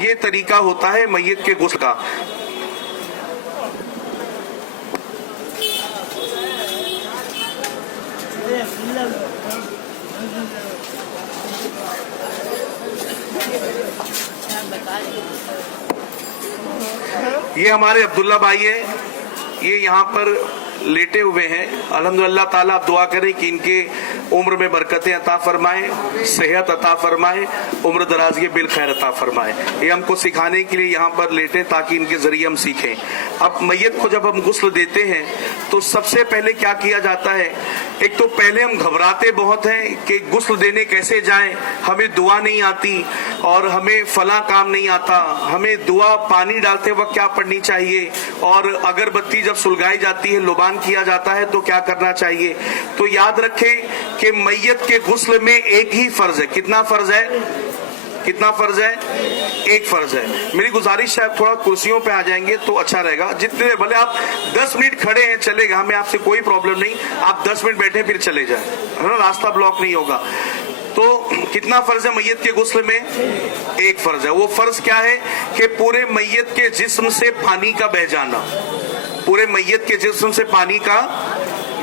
یہ طریقہ ہوتا ہے میت کے غسل کا۔ یہ ہمارے عبداللہ بھائی ہیں، یہ یہاں پر لیٹے ہوئے ہیں۔ الحمدللہ تعالیٰ آپ دعا کریں کہ ان کے عمر میں برکتیں عطا فرمائے، صحت عطا فرمائے، عمر درازی بالخیر عطا فرمائے۔ یہ ہم کو سکھانے کے لیے یہاں پر لیٹے تاکہ ان کے ذریعے ہم سیکھیں۔ اب میت کو جب ہم غسل دیتے ہیں تو سب سے پہلے کیا کیا جاتا ہے؟ ایک تو پہلے ہم گھبراتے بہت ہیں کہ غسل دینے کیسے جائیں، ہمیں دعا نہیں آتی اور ہمیں فلاں کام نہیں آتا، ہمیں دعا پانی ڈالتے وقت کیا پڑھنی چاہیے، اور اگر بتی جب سلگائی جاتی ہے، لبان کیا جاتا ہے تو کیا کرنا چاہیے۔ تو یاد رکھیں کہ میت کے غسل میں ایک ہی فرض ہے۔ کتنا فرض ہے؟ کتنا فرض ہے؟ ایک فرض ہے۔ میری گزارش ہے آپ تھوڑا کرسیوں پہ آ جائیں گے تو اچھا رہے گا۔ جتنے بھلے آپ 10 منٹ کھڑے ہیں چلے گا، ہمیں آپ سے کوئی پرابلم نہیں، آپ 10 منٹ بیٹھے پھر چلے جائیں، راستہ بلاک نہیں ہوگا۔ تو کتنا فرض ہے میت کے غسل میں؟ ایک فرض ہے۔ وہ فرض کیا ہے کہ پورے میت کے جسم سے پانی کا بہہ جانا، پورے میت کے جسم سے پانی کا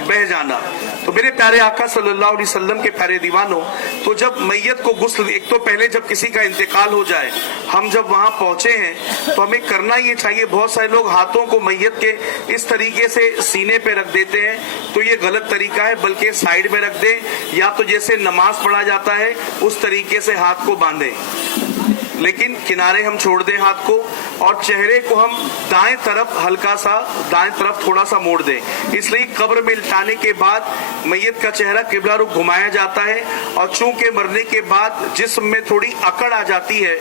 بہ جانا۔ تو میرے پیارے آقا صلی اللہ علیہ وسلم کے پیارے دیوانوں، تو جب میت کو غسل، ایک تو پہلے جب کسی کا انتقال ہو جائے، ہم جب وہاں پہنچے ہیں تو ہمیں کرنا یہ چاہیے، بہت سارے لوگ ہاتھوں کو میت کے اس طریقے سے سینے پہ رکھ دیتے ہیں، تو یہ غلط طریقہ ہے، بلکہ سائیڈ میں رکھ دیں، یا تو جیسے نماز پڑھا جاتا ہے اس طریقے سے ہاتھ کو باندھیں، لیکن کنارے ہم چھوڑ دیں ہاتھ کو، اور چہرے کو ہم دائیں طرف ہلکا سا، دائیں طرف تھوڑا سا موڑ دیں۔ اس لیے قبر میں لٹانے کے بعد میت کا چہرہ قبلہ رخ گھمایا جاتا ہے، اور چونکہ مرنے کے بعد جسم میں تھوڑی اکڑ آ جاتی ہے،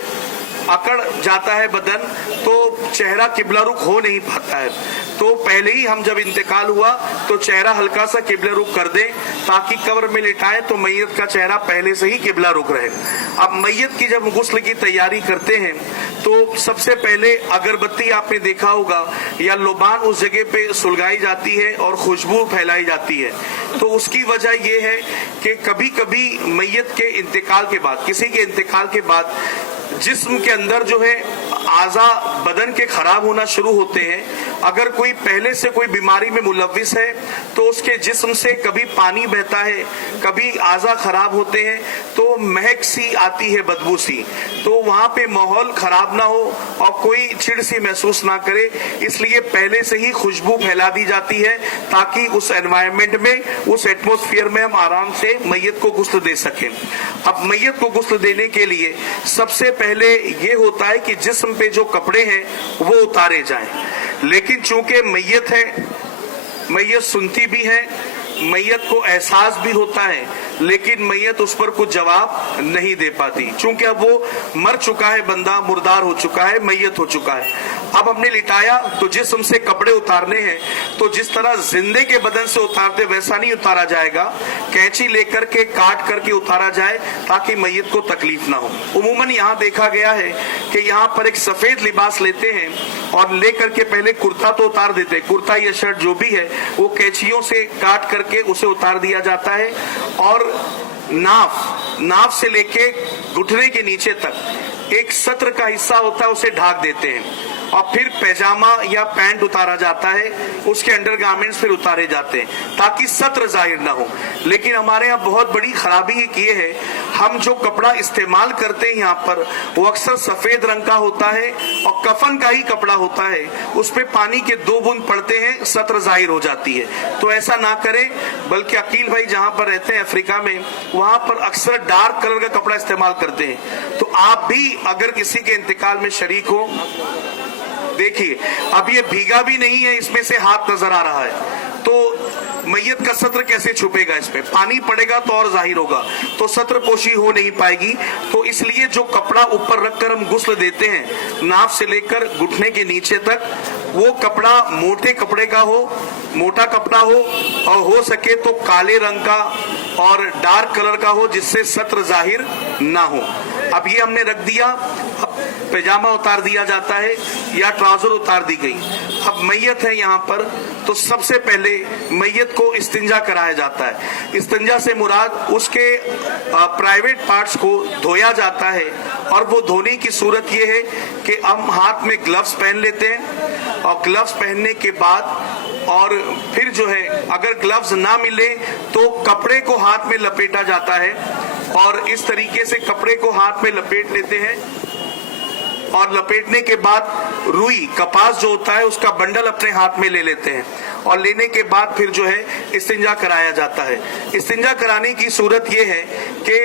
اکڑ جاتا ہے بدن، تو چہرہ قبلہ رخ ہو نہیں پاتا ہے۔ تو پہلے ہی ہم جب انتقال ہوا تو چہرہ ہلکا سا قبلہ رخ کر دیں تاکہ قبر میں لٹائیں تو میت کا چہرہ پہلے سے ہی قبلہ رخ رہے۔ اب میت کی جب غسل کی تیاری کرتے ہیں تو سب سے پہلے اگربتی آپ نے دیکھا ہوگا یا لبان اس جگہ پہ سلگائی جاتی ہے اور خوشبو پھیلائی جاتی ہے۔ تو اس کی وجہ یہ ہے کہ کبھی کبھی میت کے انتقال کے بعد، کسی کے انتقال کے بعد جسم کے اندر جو ہے اعضاء بدن کے خراب ہونا شروع ہوتے ہیں۔ اگر کوئی پہلے سے کوئی بیماری میں ملوث ہے تو اس کے جسم سے کبھی پانی بہتا ہے، کبھی اعضاء خراب ہوتے ہیں، تو مہک سی آتی ہے، بدبو سی، تو وہاں پہ ماحول خراب نہ ہو اور کوئی چڑ سی محسوس نہ کرے، اس لیے پہلے سے ہی خوشبو پھیلا دی جاتی ہے تاکہ اس انوائرمنٹ میں، اس ایٹماسفیئر میں ہم آرام سے میت کو غسل دے سکیں۔ اب میت کو غسل دینے کے لیے سب سے پہلے یہ ہوتا ہے کہ جسم پہ جو کپڑے ہیں وہ اتارے جائیں، لیکن چونکہ میت ہے، میت سنتی بھی ہے، میت کو احساس بھی ہوتا ہے، لیکن میت اس پر کچھ جواب نہیں دے پاتی، چونکہ اب وہ مر چکا ہے، بندہ مردار ہو چکا ہے، میت ہو چکا ہے۔ اب ہم نے لٹایا تو جسم سے کپڑے اتارنے ہیں، تو جس طرح زندے کے بدن سے اتارتے ویسا نہیں اتارا جائے گا، کینچی لے کر کے کاٹ کر کے اتارا جائے تاکہ میت کو تکلیف نہ ہو۔ عموماً یہاں دیکھا گیا ہے کہ یہاں پر ایک سفید لباس لیتے ہیں اور لے کر کے پہلے کرتا تو اتار دیتے، کرتا یا شرٹ جو بھی ہے وہ کینچیوں سے کاٹ کر کے اسے اتار دیا جاتا ہے، اور ناف سے لے کے گھٹنے کے نیچے تک ایک سطر کا حصہ ہوتا ہے اسے ڈھانک دیتے ہیں، اور پھر پیجامہ یا پینٹ اتارا جاتا ہے، اس کے انڈر گارمنٹس پھر اتارے جاتے ہیں تاکہ سطر ظاہر نہ ہو۔ لیکن ہمارے یہاں بہت بڑی خرابی یہ ہے، ہم جو کپڑا استعمال کرتے ہیں یہاں پر وہ اکثر سفید رنگ کا ہوتا ہے اور کفن کا ہی کپڑا ہوتا ہے، اس پہ پانی کے 2 بوند پڑتے ہیں، سطر ظاہر ہو جاتی ہے۔ تو ایسا نہ کریں، بلکہ عقیل بھائی جہاں پر رہتے ہیں افریقہ میں، وہاں پر اکثر ڈارک کلر کا کپڑا استعمال کرتے ہیں۔ تو آپ بھی اگر کسی کے انتقال میں شریک ہو، دیکھیے اب یہ بھیگا بھی نہیں ہے، اس میں سے ہاتھ نظر آ رہا ہے، تو میت کا سطر کیسے چھپے گا؟ اس پہ پانی پڑے گا تو اور ظاہر ہوگا، تو سطر پوشی ہو نہیں پائے گی۔ تو اس لیے جو کپڑا اوپر رکھ کر ہم غسل دیتے ہیں، ناف سے لے کر گھٹنے کے نیچے تک، وہ کپڑا موٹے کپڑے کا ہو، موٹا کپڑا ہو، اور ہو سکے تو کالے رنگ کا اور ڈارک کلر کا ہو جس سے سطر ظاہر نہ ہو۔ اب یہ ہم نے رکھ دیا، اب پیجامہ اتار دیا جاتا ہے یا ٹراؤزر اتار دی گئی۔ अब मैयत है यहाँ पर, तो सबसे पहले मैयत को इस्तिंजा कराया जाता है। इस्तिंजा से मुराद उसके प्राइवेट पार्ट्स को धोया जाता है, और वो धोने की सूरत ये है कि हम हाथ में ग्लव्स पहन लेते हैं, और ग्लव्स पहनने के बाद और फिर जो है अगर ग्लव्स ना मिले तो कपड़े को हाथ में लपेटा जाता है, और इस तरीके से कपड़े को हाथ में लपेट लेते हैं, और लपेटने के बाद रुई कपास जो होता है उसका बंडल अपने हाथ में ले लेते हैं, और लेने के बाद फिर जो है इस्तिंजा कराया जाता है। इस्तिंजा कराने की सूरत ये है कि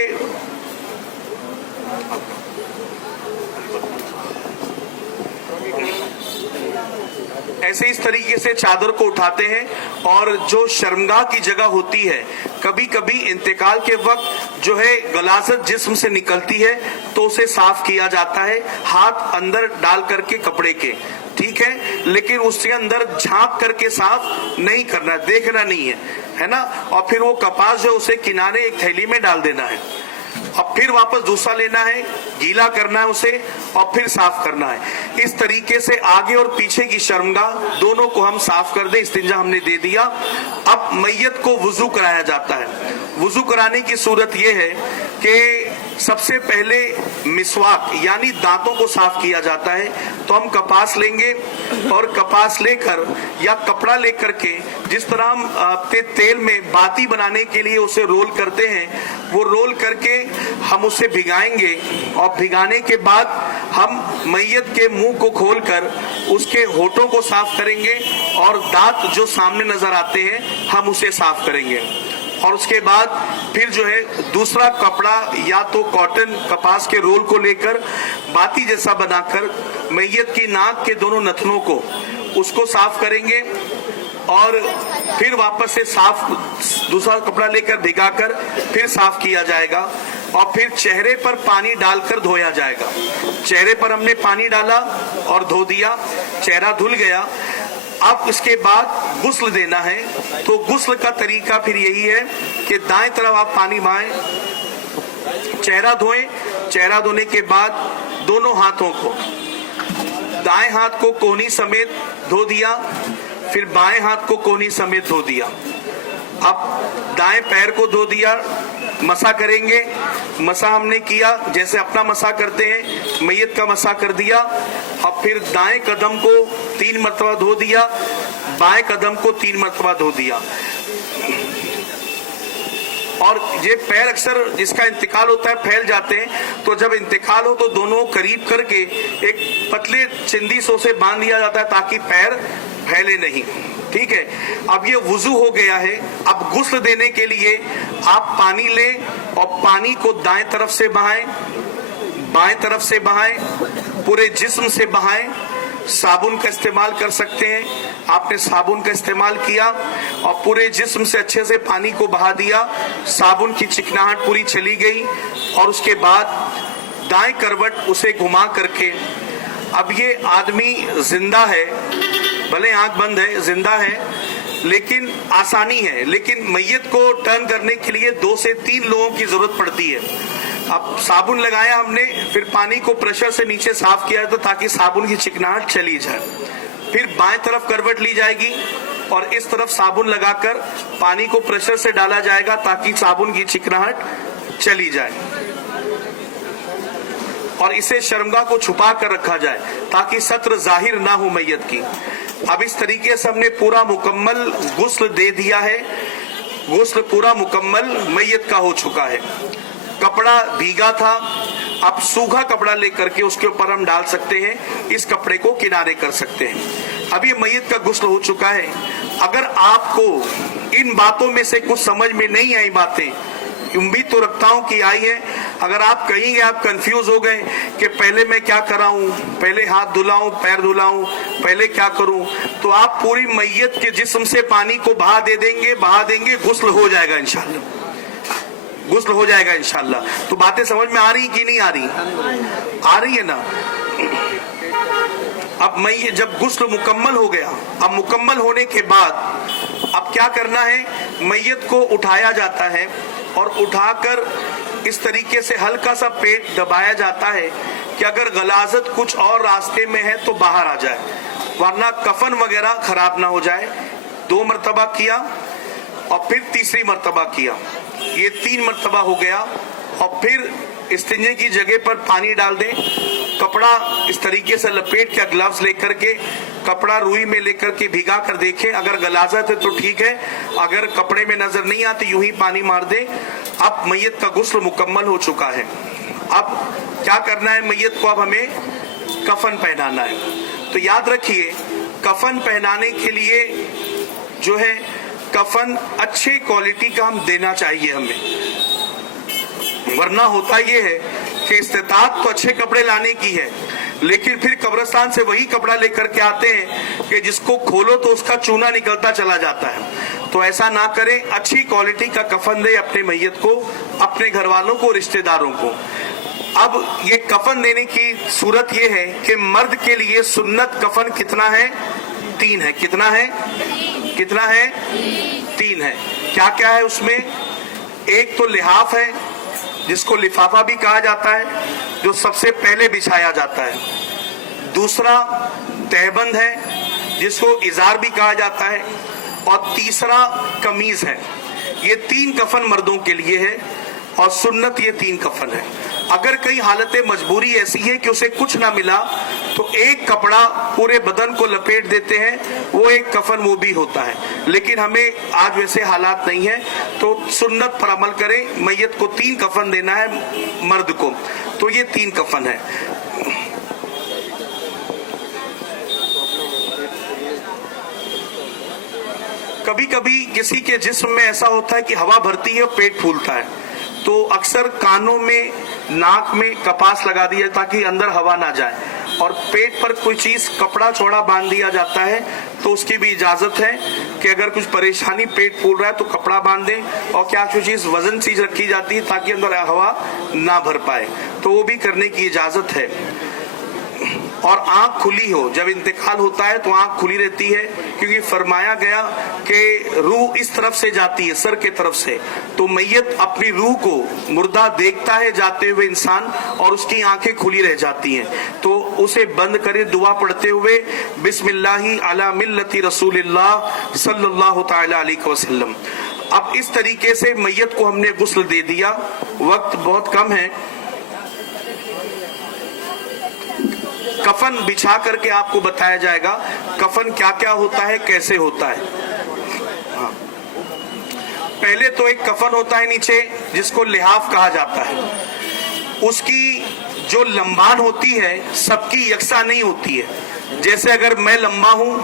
ऐसे इस तरीके से चादर को उठाते हैं, और जो शर्मगाह की जगह होती है, कभी कभी इंतकाल के वक्त जो है गलाजत जिस्म से निकलती है तो उसे साफ किया जाता है, हाथ अंदर डाल करके कपड़े के, ठीक है, लेकिन उसके अंदर झांक करके साफ नहीं करना, देखना नहीं है ना। और फिर वो कपास जो उसे किनारे एक थैली में डाल देना है, अब फिर वापस दूसरा लेना है, गीला करना है उसे, और फिर साफ करना है। इस तरीके से आगे और पीछे की शर्मगाह दोनों को हम साफ कर दे। इस्तिंजा हमने दे दिया। अब मैयत को वुजू कराया जाता है। वुजू कराने की सूरत यह है कि सबसे पहले मिसवाक यानी दांतों को साफ किया जाता है। तो हम कपास लेंगे, और कपास लेकर या कपड़ा लेकर के जिस तरह हम तेल में बाती बनाने के लिए उसे रोल करते हैं, वो रोल करके हम उसे भिगाएंगे, और भिगाने के बाद हम मैयत के मुंह को खोलकर उसके होठों को साफ करेंगे, और दांत जो सामने नजर आते हैं हम उसे साफ करेंगे। और उसके बाद फिर जो है दूसरा कपड़ा या तो कॉटन कपास के रोल को लेकर बाती जैसा बनाकर मैयत की नाक के दोनों नथनों को उसको साफ करेंगे, और फिर वापस से साफ दूसरा कपड़ा लेकर भिगाकर फिर साफ किया जाएगा, और फिर चेहरे पर पानी डालकर धोया जाएगा। चेहरे पर हमने पानी डाला और धो दिया, चेहरा धुल गया। अब इसके बाद गुस्ल देना है। तो गुस्ल का तरीका फिर यही है कि दाएं तरफ आप पानी बहाएं, चेहरा धोएं, चेहरा धोने के बाद दोनों हाथों को, दाएं हाथ को कोहनी समेत धो दिया, फिर बाएं हाथ को कोहनी समेत धो दिया। अब दाएं पैर को धो दिया, मसा करेंगे। मसा हमने किया जैसे अपना मसा करते हैं, मैयत का मसा कर दिया। अब फिर दाएं कदम को 3 मरतबा धो दिया, बाएं कदम को 3 मरतबा धो दिया। और ये पैर अक्सर जिसका इंतकाल होता है फैल जाते हैं, तो जब इंतकाल हो तो दोनों करीब करके एक पतले चिंदीसों से बांध दिया जाता है ताकि पैर फैले नहीं, ठीक है। अब ये वुजू हो गया है। अब गुस्ल देने के लिए आप पानी लें, और पानी को दाएं तरफ से बहाएं, बाएं तरफ से बहाएं, पूरे जिस्म से बहाएं। साबुन का इस्तेमाल कर सकते हैं, आपने साबुन का इस्तेमाल किया और पूरे जिस्म से अच्छे से पानी को बहा दिया, साबुन की चिकनाहट पूरी चली गई। और उसके बाद दाएं करवट उसे घुमा करके, अब ये आदमी जिंदा है, भले आंख बंद है, जिंदा है, लेकिन आसानी है, लेकिन मैयत को टर्न करने के लिए 2 से 3 लोगों की जरूरत पड़ती है। अब साबुन लगाया हमने, फिर पानी को प्रेशर से नीचे साफ किया तो ताकि साबुन की चिकनाहट चली जाए। फिर बाएं तरफ करवट ली जाएगी और इस तरफ साबुन लगाकर पानी को प्रेशर से डाला जाएगा ताकि साबुन की चिकनाहट चली जाए, और इसे शर्मगाह को छुपा कर रखा जाए ताकि सत्र जाहिर ना हो मैयत की। अब इस तरीके से हमने पूरा मुकम्मल गुस्ल दे दिया है। गुस्ल पूरा मुकम्मल मैयत का हो चुका है। कपड़ा भीगा था, अब सूखा कपड़ा लेकर के उसके ऊपर हम डाल सकते हैं, इस कपड़े को किनारे कर सकते हैं। अब ये मैयत का गुस्ल हो चुका है। अगर आपको इन बातों में से कुछ समझ में नहीं आई बातें, उम्मीद तो रखता हूं कि आई है। अगर आप कहेंगे आप कंफ्यूज हो गए कि पहले मैं क्या कराऊं, पहले हाथ धुलाऊं, पैर धुलाऊं, पहले क्या करूं, तो आप पूरी मैयत के जिस्म से पानी को बहा देंगे, गुस्ल हो जाएगा इंशाल्लाह, गुस्ल हो जाएगा इंशाल्लाह। तो बातें समझ में आ रही कि नहीं आ रही? आ रही है ना? अब मैयत जब गुस्ल मुकम्मल हो गया, अब मुकम्मल होने के बाद अब क्या करना है, मैयत को उठाया जाता है और उठाकर इस तरीके से हल्का सा पेट दबाया जाता है कि अगर गलाजत कुछ और रास्ते में है तो बाहर आ जाए। वरना कफन वगैरह खराब ना हो जाए। 2 मरतबा किया और फिर तीसरी मरतबा किया, ये 3 मरतबा हो गया। और फिर इस्तिंजे की जगह पर पानी डाल दें, कपड़ा इस तरीके से लपेट के, ग्लव्स लेकर के कपड़ा रुई में लेकर के भिगा कर देखें, अगर गलाजत है तो ठीक है, अगर कपड़े में नजर नहीं आती यूं ही पानी मार दे। अब मैयत का गुस्ल मुकम्मल हो चुका है। अब क्या करना है, मैयत को अब हमें कफन पहनाना है। तो याद रखिए, कफन पहनाने के लिए जो है कफन अच्छे क्वालिटी का हम देना चाहिए हमें, वरना होता ये है कि इस्तेताअत तो अच्छे कपड़े लाने की है, लेकिन फिर कब्रिस्तान से वही कपड़ा लेकर के आते हैं कि जिसको खोलो तो उसका चूना निकलता चला जाता है। तो ऐसा ना करें, अच्छी क्वालिटी का कफन दे अपने मैयत को, अपने घर वालों को, रिश्तेदारों को। अब ये कफन देने की सूरत ये है कि मर्द के लिए सुन्नत कफन कितना है, 3 है। कितना है, कितना है, 3 है। क्या क्या है उसमें, एक तो लिहाफ है जिसको लिफाफा भी कहा जाता है, जो सबसे पहले बिछाया जाता है। दूसरा तहबंद है जिसको इजार भी कहा जाता है, और तीसरा कमीज है। ये 3 कफन मर्दों के लिए है और सुन्नत ये 3 कफन है। अगर कई हालतें मजबूरी ऐसी है कि उसे कुछ ना मिला तो एक कपड़ा पूरे बदन को लपेट देते हैं, वो एक कफन वो भी होता है। लेकिन हमें आज वैसे हालात नहीं है, तो सुन्नत पर अमल करें। मैयत को 3 कफन देना है मर्द को, तो ये 3 कफन है। कभी कभी किसी के जिस्म में ऐसा होता है कि हवा भरती है और पेट फूलता है, तो अक्सर कानों में, नाक में कपास लगा दिया ताकि अंदर हवा ना जाए, और पेट पर कोई चीज कपड़ा चौड़ा बांध दिया जाता है। तो उसकी भी इजाजत है कि अगर कुछ परेशानी, पेट फूल रहा है तो कपड़ा बांध दें, और क्या कुछ चीज वजन चीज रखी जाती है ताकि अंदर हवा ना भर पाए, तो वो भी करने की इजाजत है। और आंख खुली हो, जब इंतकाल होता है तो आंख खुली रहती है, क्योंकि फरमाया गया कि रूह इस तरफ से जाती है, सर के तरफ से। तो मैयत अपनी रूह को, मुर्दा देखता है जाते हुए इंसान, और उसकी आंखें खुली रह जाती हैं। तो उसे बंद करे दुआ पढ़ते हुए, बिस्मिल्लाहि अला मिल्लति रसूलिल्लाह सल्लल्लाहु तआला अलैहि वसल्लम। अब इस तरीके से मैयत को हमने गुस्ल दे दिया। वक्त बहुत कम है, कफन बिछा करके आपको बताया जाएगा कफन क्या क्या होता है, कैसे होता है। हाँ। पहले तो एक कफन होता है नीचे जिसको लिहाफ कहा जाता है। उसकी जो लंबान होती है सबकी यकसा नहीं होती है। जैसे अगर मैं लंबा हूं,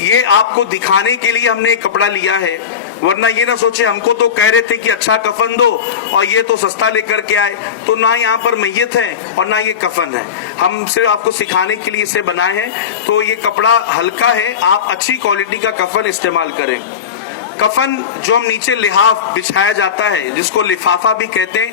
ये आपको दिखाने के लिए हमने एक कपड़ा लिया है, वरना ये ना सोचे हमको तो कह रहे थे कि अच्छा कफन दो और ये तो सस्ता लेकर के आए। तो ना यहाँ पर मैयत है और ना ये कफन है, हम सिर्फ आपको सिखाने के लिए इसे बनाए हैं। तो ये कपड़ा हल्का है, आप अच्छी क्वालिटी का कफन इस्तेमाल करें। कफन जो हम नीचे लिहाफ बिछाया जाता है, जिसको लिफाफा भी कहते हैं,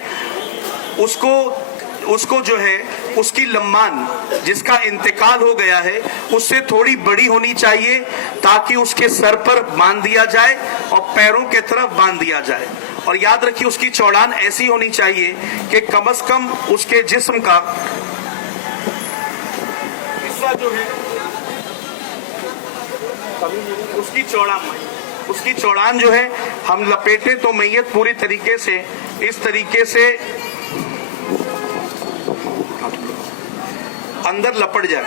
उसको जो है उसकी लम्बान, जिसका इंतकाल हो गया है, उससे थोड़ी बड़ी होनी चाहिए ताकि उसके सर पर बांध दिया जाए और पैरों के तरफ बांध दिया जाए। और याद रखिए उसकी चौड़ान ऐसी होनी चाहिए कि कम से कम उसके जिस्म का हिस्सा जो है, उसकी चौड़ान जो है हम लपेटे तो मैयत पूरी तरीके से इस तरीके से अंदर लपट जाए,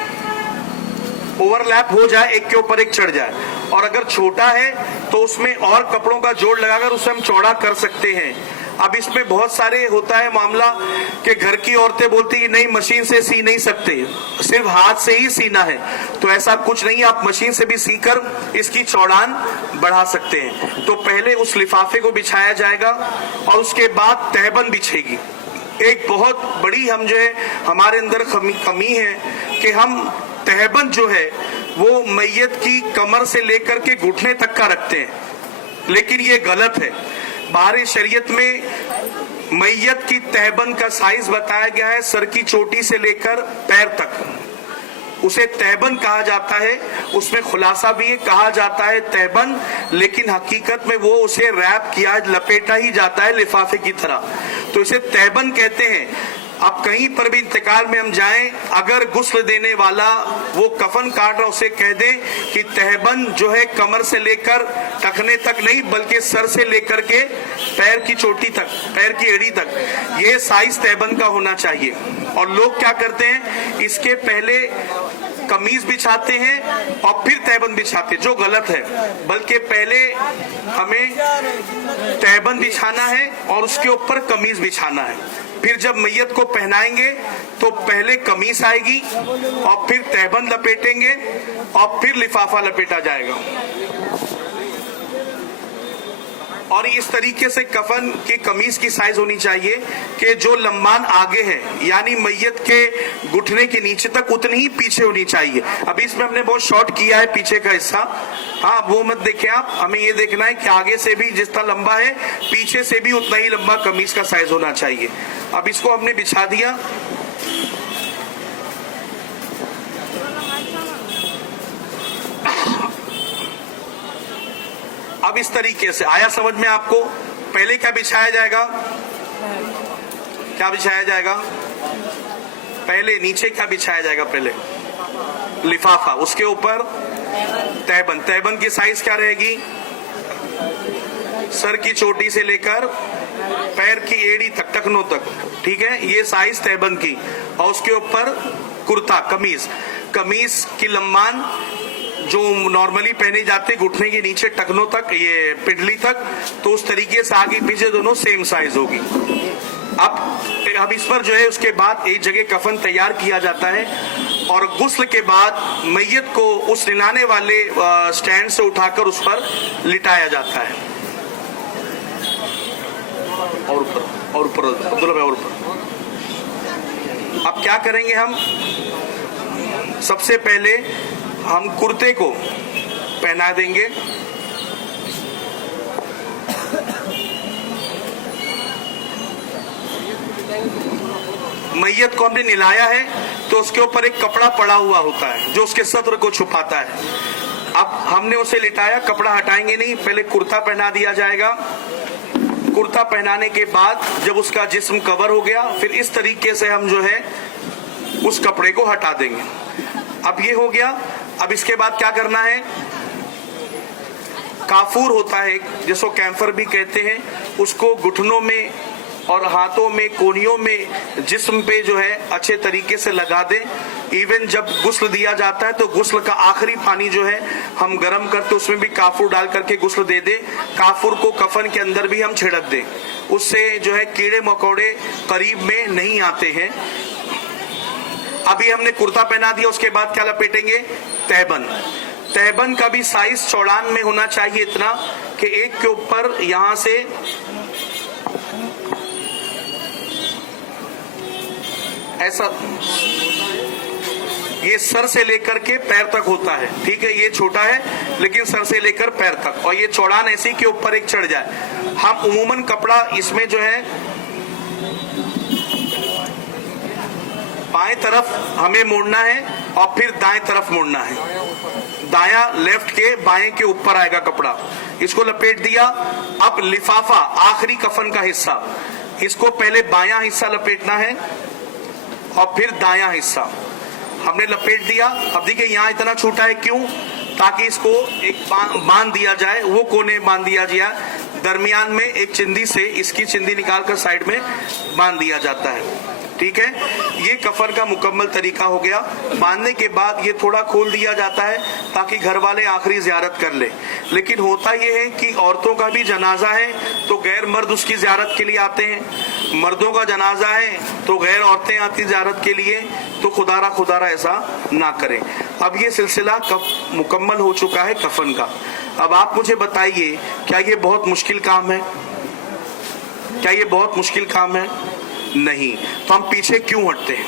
ओवरलैप हो जाए, एक के ऊपर एक चढ़ जाए। और अगर छोटा है तो उसमें और कपड़ों का जोड़ लगाकर उसे हम चौड़ा कर सकते हैं। अब इसमें बहुत सारे होता है मामला कि घर की औरतें बोलती है नहीं मशीन से सी नहीं सकते, सिर्फ हाथ से ही सीना है। तो ऐसा कुछ नहीं, आप मशीन से भी सीकर इसकी चौड़ान बढ़ा सकते हैं। तो पहले उस लिफाफे को बिछाया जाएगा और उसके बाद तहबंद बिछेगी। एक बहुत बड़ी हम जो है हमारे अंदर कमी है कि हम तहबंद जो है वो मैयत की कमर से लेकर के घुटने तक का रखते हैं, लेकिन ये गलत है। बाहरी शरीयत में मैयत की तहबंद का साइज बताया गया है सर की चोटी से लेकर पैर तक, उसे तहबंद कहा जाता है। उसमें खुलासा भी कहा जाता है तहबंद, लेकिन हकीकत में वो उसे रैप किया, लपेटा ही जाता है लिफाफे की तरह, तो इसे तहबंद कहते हैं। अब कहीं पर भी इंतकाल में हम जाएं, अगर गुस्ल देने वाला वो कफन काट रहा उसे कह दे कि तहबंद जो है कमर से लेकर टखने तक नहीं बल्कि सर से लेकर के पैर की चोटी तक, पैर की एड़ी तक, ये साइज तहबंद का होना चाहिए। और लोग क्या करते हैं, इसके पहले कमीज बिछाते हैं और फिर तहबंद बिछाते हैं, जो गलत है। बल्कि पहले हमें तहबंद बिछाना है और उसके ऊपर कमीज बिछाना है। फिर जब मैयत को पहनाएंगे तो पहले कमीज आएगी और फिर तहबंद लपेटेंगे और फिर लिफाफा लपेटा जाएगा। और इस तरीके से कफन की कमीज की साइज होनी चाहिए कि जो लंबान आगे है, यानी मैयत के घुटने के नीचे तक, उतनी ही पीछे होनी चाहिए। अभी इसमें हमने बहुत शॉर्ट किया है पीछे का हिस्सा, हाँ वो मत देखें आप। हमें ये देखना है कि आगे से भी जितना लंबा है पीछे से भी उतना ही लंबा कमीज का साइज होना चाहिए। अब इसको हमने बिछा दिया। अब इस तरीके से आया समझ में आपको। पहले क्या बिछाया जाएगा, क्या बिछाया जाएगा पहले, नीचे क्या बिछाया जाएगा पहले, लिफाफा, उसके ऊपर तहबंद। तहबंद की साइज क्या रहेगी, सर की चोटी से लेकर पैर की एड़ी तक, टखनों तक, ठीक है, ये साइज तहबंद की। और उसके ऊपर कुर्ता, कमीज, कमीज की लंबान जो नॉर्मली पहने जाते घुटने के नीचे टखनों तक, ये पिंडली तक, तो उस तरीके से आगे पीछे दोनों सेम साइज होगी। अब इस पर जो है उसके बाद एक जगह कफन तैयार किया जाता है और गुस्ल के बाद मैयत को उस निलाने वाले स्टैंड से उठाकर उस पर लिटाया जाता है। और ऊपर अब्दुल्ला भाई, और ऊपर। अब क्या करेंगे हम, सबसे पहले हम कुर्ते को पहना देंगे। मैयत को हमने निलाया है तो उसके ऊपर एक कपड़ा पड़ा हुआ होता है जो उसके सत्र को छुपाता है। अब हमने उसे लिटाया, कपड़ा हटाएंगे नहीं, पहले कुर्ता पहना दिया जाएगा। कुर्ता पहनाने के बाद जब उसका जिस्म कवर हो गया, फिर इस तरीके से हम जो है उस कपड़े को हटा देंगे। अब ये हो गया। अब इसके बाद क्या करना है, काफूर होता है जिसको कैंफर भी कहते हैं, उसको घुटनों में और हाथों में, कोहनियों में, जिस्म पे जो है अच्छे तरीके से लगा दें। इवन जब गुस्ल दिया जाता है तो गुस्ल का आखिरी पानी जो है हम गर्म करते उसमें भी काफूर डाल करके गुस्ल दे दें। काफूर को कफन के अंदर भी हम छिड़क दें, उससे जो है कीड़े मकोड़े करीब में नहीं आते हैं। अभी हमने कुर्ता पहना दिया, उसके बाद क्या लपेटेंगे, तहबंद। तहबंद का भी साइज चौड़ान में होना चाहिए इतना कि एक के ऊपर यहां से ऐसा, ये सर से लेकर के पैर तक होता है, ठीक है, ये छोटा है लेकिन सर से लेकर पैर तक, और ये चौड़ान ऐसी के ऊपर एक चढ़ जाए। हम उमूमन कपड़ा इसमें जो है बाएं तरफ हमें मोड़ना है और फिर दाएं तरफ मोड़ना है। दाया लेफ्ट के बाएं के ऊपर आएगा कपड़ा, इसको लपेट दिया। अब लिफाफा, आखिरी कफन का हिस्सा, इसको पहले बायां हिस्सा लपेटना है और फिर दायां हिस्सा हमने लपेट दिया। अब देखिए यहाँ इतना छोटा है, क्यों, ताकि इसको एक बांध दिया जाए, वो कोने बांध दिया जाए, दरमियान में एक चिंदी से इसकी चिंदी निकालकर साइड में बांध दिया जाता है, ठीक है। ये कफन का मुकम्मल तरीका हो गया। बांधने के बाद ये थोड़ा खोल दिया जाता है ताकि घर वाले आखिरी ज़ियारत कर ले। लेकिन होता ये है कि औरतों का भी जनाजा है तो गैर मर्द उसकी ज़ियारत के लिए आते हैं, मर्दों का जनाजा है तो गैर औरतें आती ज़ियारत के लिए, तो खुदारा ऐसा ना करें। अब ये सिलसिला मुकम्मल हो चुका है कफन का। अब आप मुझे बताइए, क्या ये बहुत मुश्किल काम है, क्या ये बहुत मुश्किल काम है? नहीं। तो हम पीछे क्यों हटते हैं?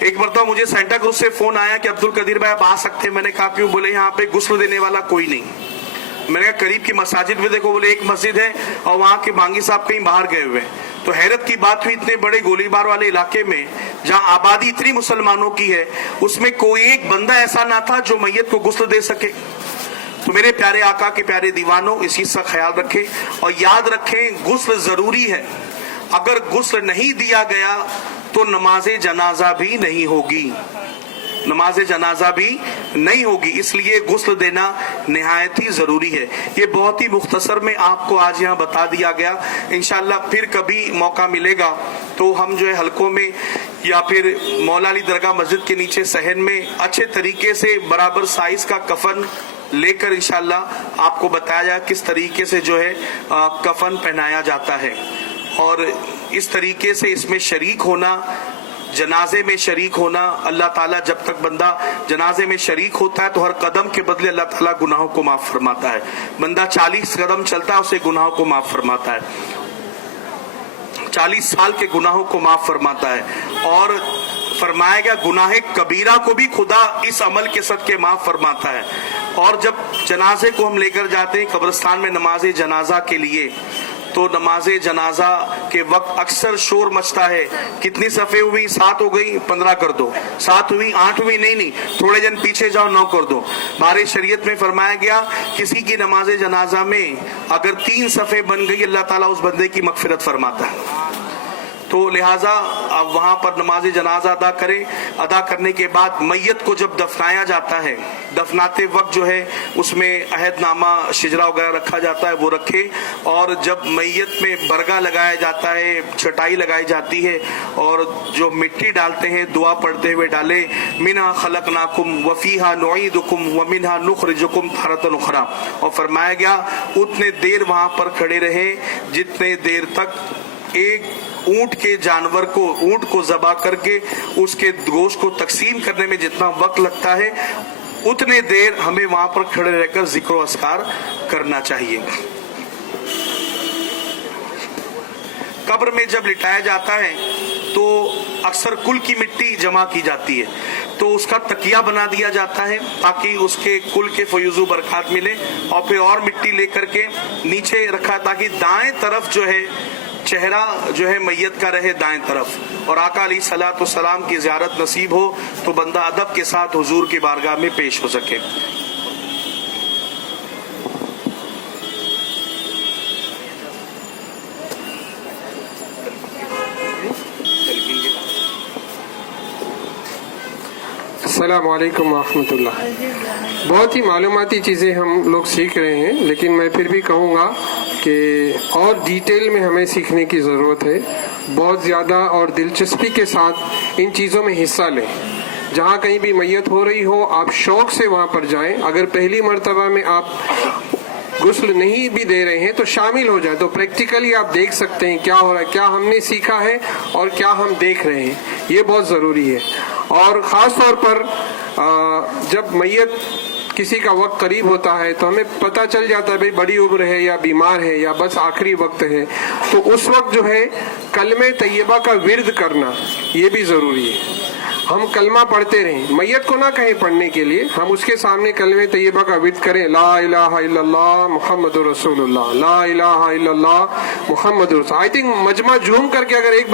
एक मरतबा मुझे सेंटा क्रूज से फोन आया कि अब्दुल कदीर भाई आप आ सकते हैं। मैंने कहा क्यों? बोले यहाँ पे गुस्ल देने वाला कोई नहीं। मैंने कहा करीब की मसाजिद में देखो, बोले एक मस्जिद है और वहाँ के बांगी साहब कहीं बाहर गए हुए हैं। तो हैरत की बात हुई, इतने बड़े गोलीबार वाले इलाके में जहाँ आबादी इतनी मुसलमानों की है, उसमें कोई एक बंदा ऐसा ना था जो मैयत को गुस्ल दे सके। तो मेरे प्यारे आका के प्यारे दीवानों, इस चीज का ख्याल रखें और याद रखें गुस्ल जरूरी है। अगर गुस्ल नहीं दिया गया तो नमाज जनाजा भी नहीं होगी, नमाज जनाजा भी नहीं होगी। इसलिए गुस्ल देना निहायत ही जरूरी है। ये बहुत ही मुख्तसर में आपको आज यहाँ बता दिया गया। इंशाल्लाह फिर कभी मौका मिलेगा तो हम जो है हलकों में या फिर मौला अली दरगाह मस्जिद के नीचे सहन में अच्छे तरीके से बराबर साइज का कफन लेकर इंशाल्लाह आपको बताया जाए किस तरीके से जो है कफन पहनाया जाता है। और इस तरीके से इसमें शरीक होना, जनाजे में शरीक होना, अल्लाह ताला जब तक बंदा जनाजे में शरीक होता है तो हर कदम के बदले अल्लाह ताला गुनाहों को माफ फरमाता है। बंदा 40 कदम चलता है उसे गुनाहों को माफ फरमाता है, 40 साल के गुनाहों को माफ फरमाता है। और फरमाया गया गुनाह कबीरा को भी खुदा इस अमल के सदके माफ फरमाता है। और जब जनाजे को हम लेकर जाते हैं कब्रिस्तान में नमाज जनाजा के लिए, तो नमाज जनाजा के वक्त अक्सर शोर मचता है, कितनी सफ़े हुई, 7 हो गई, 15 कर दो, 7 हुई, 8 हुई, नहीं, थोड़े जन पीछे जाओ, 9 कर दो। हमारे शरीयत में फरमाया गया किसी की नमाज जनाजा में अगर 3 सफ़े बन गई अल्लाह ताला उस बंदे की मगफिरत फरमाता है। तो लिहाजा अब वहां पर नमाज जनाजा अदा करें। अदा करने के बाद मैयत को जब दफनाया जाता है, दफनाते वक्त जो है उसमें अहदनामा शिजरा वगैरह रखा जाता है, वो रखे। और जब मैयत में बरगा लगाया जाता है, चटाई लगाई जाती है और जो मिट्टी डालते हैं दुआ पढ़ते हुए डाले, मिन्हा खलकनाकुम वफीहा नुईदुकुम व मिन्हा नुखरिजुकुम तारतन उखरा। और फरमाया गया उतने देर वहां पर खड़े रहे जितने देर तक एक ऊंट के जानवर को, ऊंट को ज़बा करके उसके गोश्त को तकसीम करने में जितना वक्त लगता है उतने देर हमें वहां पर खड़े रहकर जिक्र व अस्कार करना चाहिए। कब्र में जब लिटाया जाता है तो अक्सर कुल की मिट्टी जमा की जाती है, तो उसका तकिया बना दिया जाता है ताकि उसके कुल के फयूजु बरकत मिले। और फिर और मिट्टी लेकर के नीचे रखा ताकि दाएं तरफ जो है चेहरा जो है मैयत का रहे दाएं तरफ, और आका अलैहिस्सलातु वस्सलाम की ज़ियारत नसीब हो तो बंदा अदब के साथ हुजूर की बारगाह में पेश हो सके। अस्सलामु अलैकुम वरहमतुल्लाह। बहुत ही मालूमाती चीज़ें हम लोग सीख रहे हैं, लेकिन मैं फिर भी कहूँगा कि और डिटेल में हमें सीखने की ज़रूरत है। बहुत ज़्यादा और दिलचस्पी के साथ इन चीज़ों में हिस्सा लें। जहाँ कहीं भी मैयत हो रही हो आप शौक़ से वहाँ पर जाएं। अगर पहली मर्तबा में आप गुस्ल नहीं भी दे रहे हैं तो शामिल हो जाए, तो प्रैक्टिकली आप देख सकते हैं क्या हो रहा है, क्या हमने सीखा है और क्या हम देख रहे हैं। ये बहुत ज़रूरी है। और ख़ास तौर पर जब मैयत किसी का वक्त करीब होता है तो हमें पता चल जाता है भाई बड़ी उम्र है या बीमार है या बस आखिरी वक्त है, तो उस वक्त जो है कलमे तैयबा का विर्द करना ये भी ज़रूरी है। हम कलमा पढ़ते रहें, मैयत को ना कहें पढ़ने के लिए, हम उसके सामने कलमे तैयबा का विर्द करें, ला इलाहा इल्लल्लाह मुहम्मदुर रसूलुल्लाह, ला इलाहा इल्लल्लाह मुहम्मदुर रसूलुल्लाह। आई थिंक मजमा झूम करके अगर एक